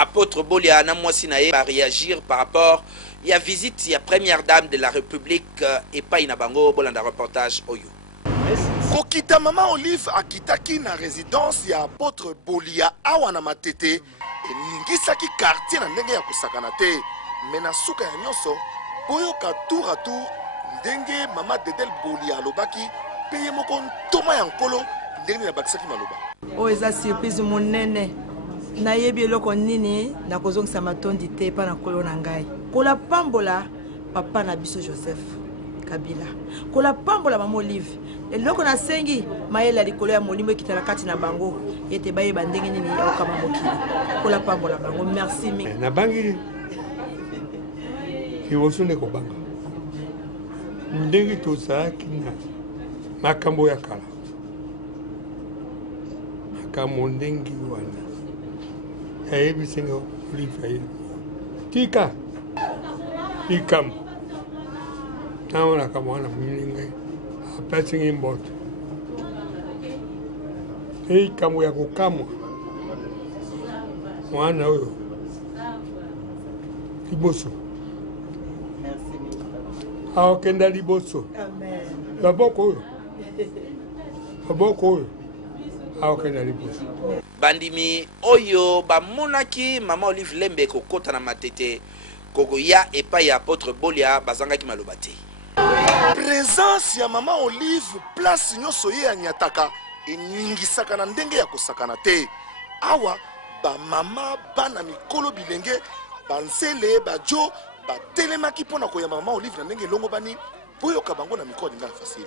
Apôtre Bolia Namwasinae va réagir par rapport à la visite de la première dame de la République et pas Inabango, Bolanda reportage Oyo. Kokita Maman Olive akitaki na résidence ya Apôtre Bolia awana matete ningisaki quartier na ndenge ya kusakana te mena suka ya nyonso boyoka tour à tour ndenge Mama Dedel Bolia alobaki peye moko ntoma ya nkolo ndenge na bakisaki maloba o eza surprise monene na yebi eloko nini na kozongisa matondi te pa na nkolo na ngai kola pambola papa na biso Joseph Kabila kola pambola Mama Olive eloko na sengi mayela likolo ya molimo ekitala kati na bango ete baye bandenge nini ya okama mokili kola pambola bango merci mi na bangi kiwosune ko banga ndenge tozaki na makambo ya kala makambo ndenge wana yayebisenga Olive tika ikam naona kama wana mwininge apesing imbot hei kamu ya kukamwa mwana huyo liboso hao kenda liboso baboko huyo hao kenda liboso bandimi oyo bamonaki Mama Olive Lembe kokota na matete kogoya epa ya Apôtre Bolia bazangaki maloba te. Présence ya Mama Olive place nyonso ye anyataka eningisaka na ndenge ya kosakana te awa ba mama bana mikolo bilenge banzele bajo batelemaki mpona koyamba Mama Olive na ndenge elongo bani boyoka bango na mikolo ninga facile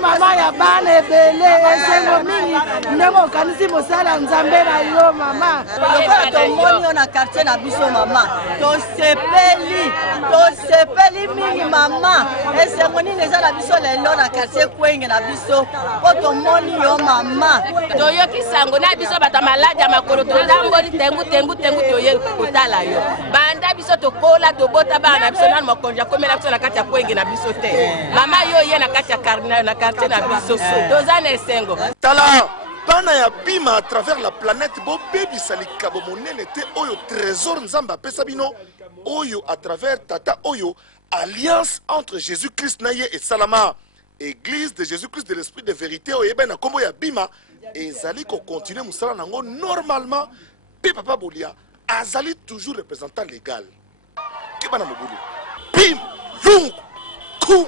mama ya bana ebele esengo mingi ndenge okanisi mosala nzambe na yo mama lokola tomoni yo na quartier na biso mama tosepeli mingi mama esengo nini eza na biso lelo na quartier kwenge na biso po tomoni yo mama toyoki sango na biso bato maladi ya makolo totamboli tengu toye kotala yo banda biso tokola tobota bana na biso nano mokonzi akomela biso na kati ya kwenge na biso te mama yo ye na kati ya quartier na biso toza na esengo tala bana ya bima à travers la planète bo bebisa likabo monene te oyo trésor nzambe apesa bino oyo à travers tata oyo alliance entre Jésus-Christ na ye et Salama église de Jésus-Christ de l'esprit de vérité oyo eba na kombo ya bima ezali ko continuer musala nango normalement pe papa Bolia azali toujours représentant légal ke bana mobulu bim vung ku